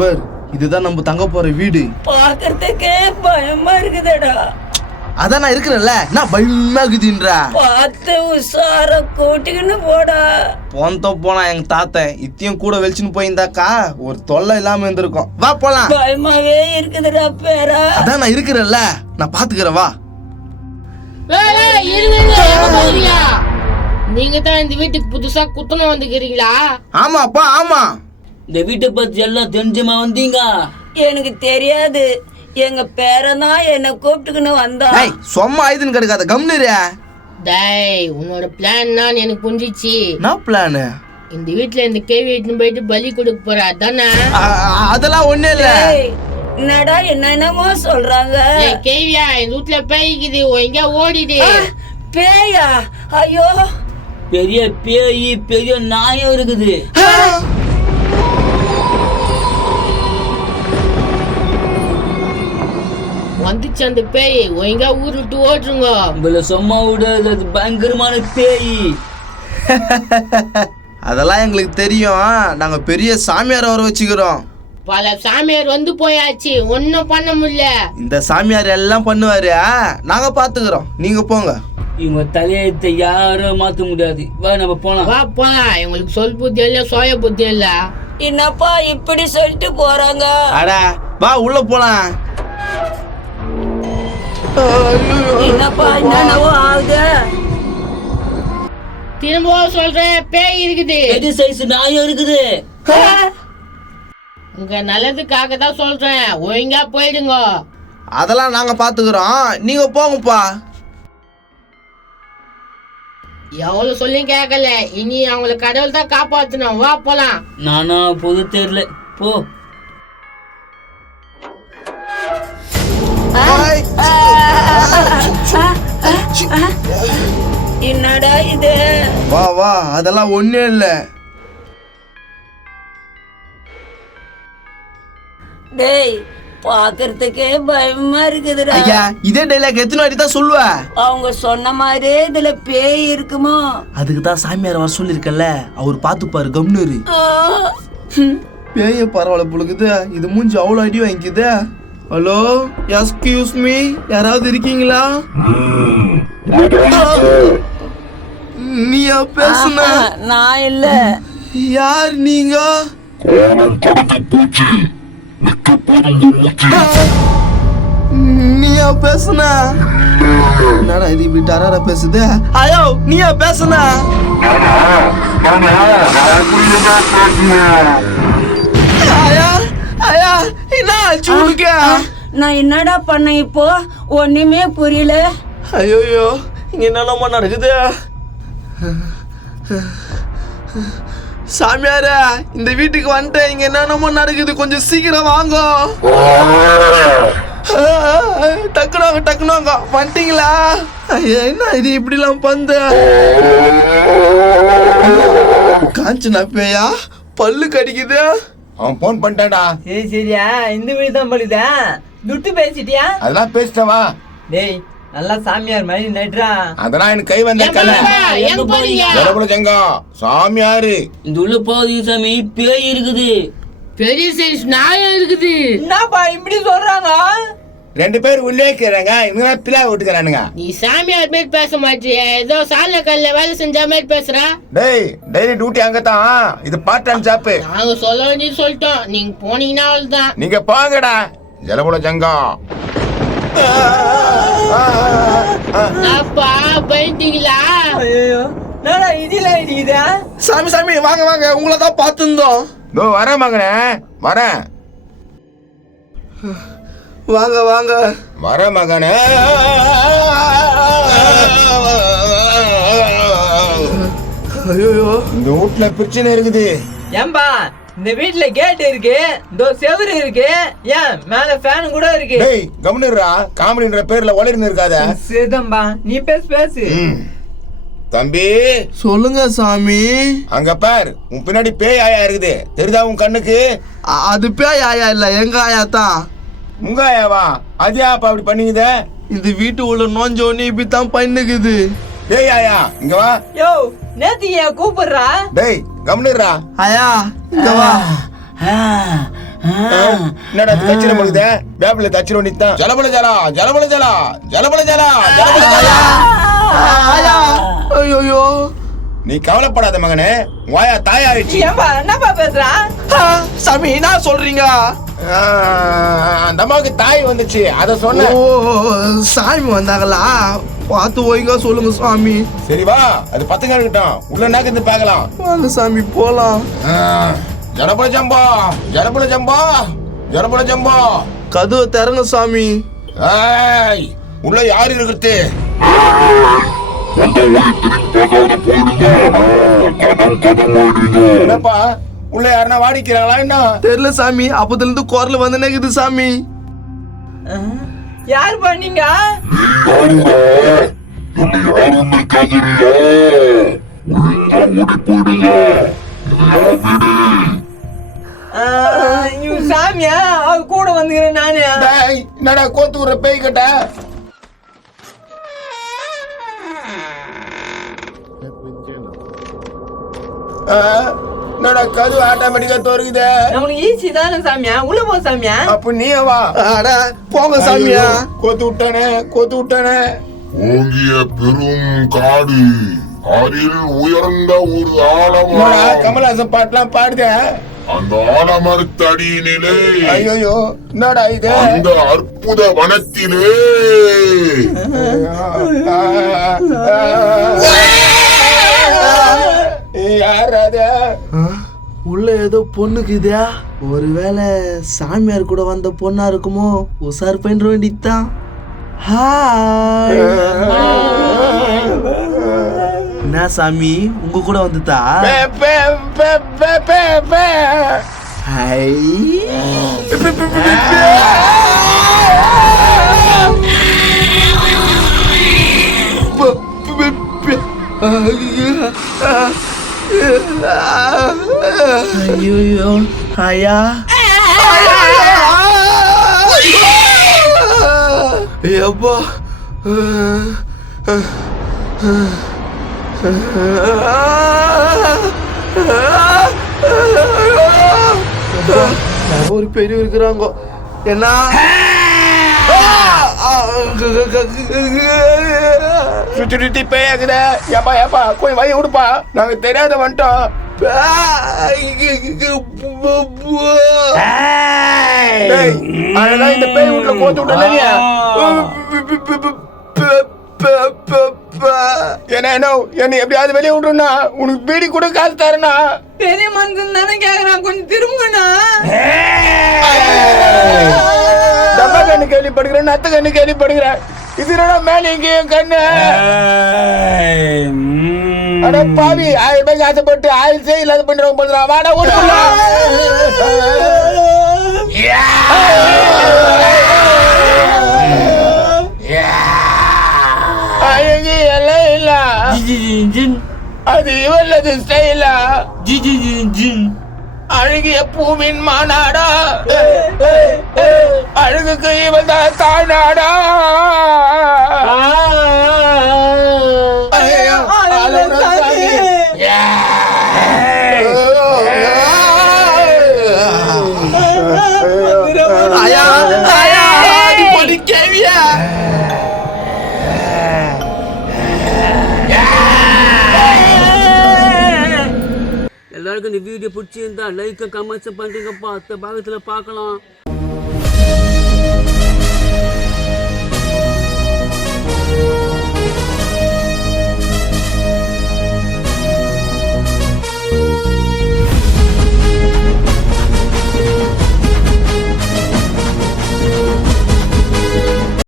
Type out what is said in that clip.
பார், இதுதான் நம்ம தங்க போற வீடு. பாக்குறதுக்கே பயமா இருக்குதடா. அதான் நான் இருக்கிறேன்ல, நான் பயமா இருக்குதுன்றா. பார்த்து உஷார கூட்டிக்கின்னு போடா. போனா எங்க தாத்தன் இத்தையும் கூட வெளிச்சுன்னு போயிருந்தாக்கா ஒரு தொல்லை இல்லாம இருந்திருக்கும். வா போலாம். பயமாவே இருக்குதுடா பேரா. அதான் நான் இருக்கிறேன்ல, நான் பாத்துக்கிறேன். வா. நீங்க தான் இந்த வீட்டுக்கு புதுசா குத்தனம் வந்துக்கிறீங்களா? ஆமாப்பா, ஆமா. இந்த வீட்டை பத்தி எல்லாம் தெரிஞ்சுமா வந்தீங்க? எனக்கு தெரியாது. எங்க பேரனா என்ன கூப்பிட்டுக்கின்னு வந்தா. சும்மா ஆயுதுன்னு கிடைக்காத கம்னரியா. டேய், உன்னோட பிளான் தான் எனக்கு புரிஞ்சிச்சு. என்ன பிளான்? இந்த வீட்டுல இந்த கேள்வி எடுத்துன்னு போயிட்டு பலி கொடுக்க போற அதானே? அதெல்லாம் ஒண்ணு இல்ல. என்னடா என்னென்னமோ சொல்றாங்க. கேவியா, இந்த வீட்டுல பேய்க்குது, எங்க ஓடிடு. பேயா? ஐயோ, பெரிய பேய் பெரிய நாயம் இருக்குது. வந்துச்சு அந்த பேய், எங்க ஊர் விட்டு ஓட்டுருங்க. உங்களை சும்மா விடாது, அது பயங்கரமான பேய். அதெல்லாம் எங்களுக்கு தெரியும். நாங்க பெரிய சாமியார் வர வச்சுக்கிறோம். பல சாமியார் வந்து போயாச்சு, ஒன்னும் பண்ண முடியல. இந்த சாமியார் எல்லாம் பண்ணுவாரு, நாங்க பாத்துக்கிறோம். நீங்க போங்க. இவங்க தலையத்தை யாரும் மாத்த முடியாது. வா நம்ம போலாம். வா போலாம். இவங்களுக்கு சொல் புத்தி இல்ல, சோய புத்தி இல்ல. என்னப்பா இப்படி சொல்லிட்டு போறாங்க? அடா வா, உள்ள போலாம். என்னப்பா என்னவோ ஆகுது? திரும்ப சொல்றேன், பேய் இருக்குது. பெரிய சைஸ் நாயம் இருக்குது. உங்க நல்லதுக்காக தான் சொல்றேன், ஒழுங்கா போயிடுங்க. அதெல்லாம் நாங்க பாத்துக்கிறோம், நீங்க போங்கப்பா. எவ்வளவு சொல்லி கேட்கல, இனி அவங்களை கடவுள் தான் காப்பாத்தணும். வா போலாம். நானா பொது தெரியல. போ. என்னடா இது? வா வா, அதெல்லாம் ஒண்ணே இல்ல. டேய், பாக்குறதுக்கே பயமா இருக்குதுடா. ஐயா, இதே டைலாக் எத்தனை வாட்டி தான் சொல்லுவ? அவங்க சொன்ன மாதிரியே இதுல பேய் இருக்குமோ? அதுக்கு தான் சாமியார் வர சொல்லிருக்கல, அவர் பாத்துப்பாரு கம்னரு. பேய பரவாயில்ல புழுக்குது, இது மூஞ்சி அவ்வளோ அடி வாங்கிக்குது. ஹலோ, எக்ஸ்கியூஸ் மீ, யாராவது இருக்கீங்களா? நீயா பேசுன? நான் இல்ல. யார் நீங்க? நீயா பேசுன? என்னடா இது இப்படி டராரா பேசுது? ஐயோ, நீயா பேசுன? ஐயா ஐயா, என்ன ஆச்சு உனக்கு? நான் என்னடா பண்ண இப்போ? ஒண்ணுமே புரியல. ஐயோ, இங்க என்னமா நடக்குது? சாமியார, இந்த வீட்டுக்கு வந்துட்டேன். இங்க என்னென்னமோ நடக்குது, கொஞ்சம் சீக்கிரம் வாங்க. டக்குனாங்க வந்துட்டீங்களா? ஐயா, என்ன இது இப்படிலாம் பந்த? காஞ்சனா பேயா, பல்லு கடிக்குது. அவன் போன் பண்ணிட்டான்டா. சரியா, இந்த வீடு தான் பழுதா? துட்டு பேசிட்டியா? அதெல்லாம் பேசிட்டவா? டேய், நல்லா சாமியார் மாதிரி நட்டுறா. அதெல்லாம் எனக்கு கை வந்த ஜங்கம் சாமியாரு. இந்த உள்ள போகுது சாமி, பேய் இருக்குது. பெரிய சைஸ் நாயம் இருக்குது. என்னப்பா இப்படி சொல்றாங்க? 2 பேர் உள்ளே இருக்கிறாங்க, இவங்க பிள்ளை விட்டுக்கிறானுங்க. நீ சாமியார் மாதிரி பேச மாட்டிய, ஏதோ சால கல்ல வேலை செஞ்ச மாதிரி பேசுற. டேய், டெய்லி டியூட்டி அங்கதான், இது பார்ட் டைம் ஜாப். நாங்க சொல்ல வேண்டியது சொல்லிட்டோம், நீங்க போனீங்கன்னா அவ்வளவுதான். நீங்க போங்கடா ஜலபுல ஜங்கம். அப்பா பயந்தீங்களா? ஐயோ, என்னடா இதுல இடிக்குதா? சாமி சாமி, வாங்க வாங்க, உங்களை தான் பார்த்துருந்தோம். இதோ வரேன் மகனே, வரேன். வாங்க வாங்க, வரேன் மகனே. ஐயோ, இந்த வீட்டுல பிரச்சனை இருக்குது. ஏம்பா, இந்த வீட்டுல கேட் இருக்கு, இதோ செவுரு இருக்கு, ஏன் மேல ஃபேன் கூட இருக்கு. டேய் கம்னுறா, காமெடின்ற பேர்ல ஒளிர்ந்து இருக்காத. சேதம்பா, நீ பேசு. தம்பி சொல்லுங்க சாமி. அங்க பார், உன் பின்னாடி பேய் ஆயா இருக்குது, தெரியுதா உன் கண்ணுக்கு? அது பேய் ஆயா இல்ல, எங்க ஆயா தான். உங்க ஆயாவா? அது அப்ப அப்படி பண்ணீங்க? இந்த வீட்டு உள்ள நோஞ்சோன்னு இப்படித்தான் பண்ணுக்குது. டேய் ஆயா, இங்க வா. யோ, நேத்து ஏன் கூப்பிடுறா? டேய் கம்னுறா. ஆயா, இங்க வா. என்னடா தச்சிரம் பண்ணுதே வேப்பில தச்சிரம் நித்தான் ஜலபல ஜலா ஜலபல ஜலா ஜலபல ஜலா ஜலபல ஜலா. ஆயா ஐயோ நீ கவலைப்படாத மகனே, வாயா தாயாயிடுச்சு. ஏன்பா என்னப்பா பேசுறான்? சாமி என்ன சொல்றீங்க? அந்த அம்மாவுக்கு தாய் வந்துச்சு அத சொன்ன. ஓ சாமி வந்தாங்களா? பார்த்து ஒழுங்கா சொல்லுங்க சாமி. சரி வா, அது பத்துங்க இருக்கட்டும், உள்ள நாக்கு பார்க்கலாம். வாங்க சாமி போலாம். ஜனபல ஜம்பா ஜனபல ஜம்பா ஜனபல ஜம்பா. கதவை திறங்க சாமி. ஏய், உள்ள யாரு இருக்கிறது? என்னப்பா உள்ள யாருன்னா வாடிக்கிறாங்களா என்ன? தெரியல சாமி, அப்பதுல இருந்து குரல் வந்து நிக்குது சாமி. யார் பண்ணீங்க? சாமியா அவ கூட வந்துக்கிறேன் நானு. டேய், என்னடா கோத்து விடுற பேய் கட்ட? என்னடா கது ஆட்டோமேட்டிக்கா தோறுக்குதே? நம்மளுக்கு ஈஸி தானே சாமியா, உள்ள போ சாமியா. அப்ப நீ வா. அட போங்க சாமியா. கோத்து விட்டானே கோத்து விட்டானே. ஓங்கிய பெரும் காடு அதில் உயர்ந்த ஒரு என்னடா ஆலமரம். கமலஹாசன் பாட்டுலாம் பாடுத? அந்த ஆலமரத்தடியினிலே ஐயோ என்னடா இது? அந்த அற்புத வனத்திலே யார் அது? உள்ள ஏதோ பொண்ணுக்குதா? ஒருவேளை சாமியார் கூட வந்த பொண்ணா இருக்குமோ? உசார் பண்ற வேண்டியதுதான். ஹாய். என்ன சாமி உங்க கூட வந்துதா? பே பே பே பே பே பே. ஹாய். ஐயோ ஐயா எப்போ ஒரு பெரிய இருக்கிறாங்க என்ன? சுத்தி பேயாக்குதே. ஏப்பா ஏப்பா கொஞ்சம் வழி விடுப்பா, நாங்க தெரியாத வந்துட்டோம். டேய், அதெல்லாம் இந்த பேய் வீட்டுல கோத்து விட்டா என்ன என்ன எப்படியாவது வெளியே விடுறா, உனக்கு பீடி கூட காசு தரேனா? பெரிய மனுஷன் தானே கேக்குறான், கொஞ்சம் திரும்புங்கண்ணா. டப்பா கண்ணு கேள்விப்படுகிறேன், நத்த கண்ணு கேள்விப்படுகிறேன். இது என்னடா மேல எங்கேயும் கண்ணு? அட பாவி, 1000 ரூபாய்க்கு ஆசைப்பட்டு ஆயில் செய்ய இல்லாத பண்றவங்க பண்றான். வாடா ஓடுல. அழகி எல்லாம் இல்ல, அது இவல்லது ஸ்டைலா. அழகிய பூவின் மாநாடா, அழகுக்கு இவன் தான் தானாடா. எல்லாருக்கும் இந்த வீடியோ பிடிச்சிருந்தா லைக் கமெண்ட்ஸ் பண்ணுங்கப்பா. அடுத்த பாகத்துல பார்க்கலாம்.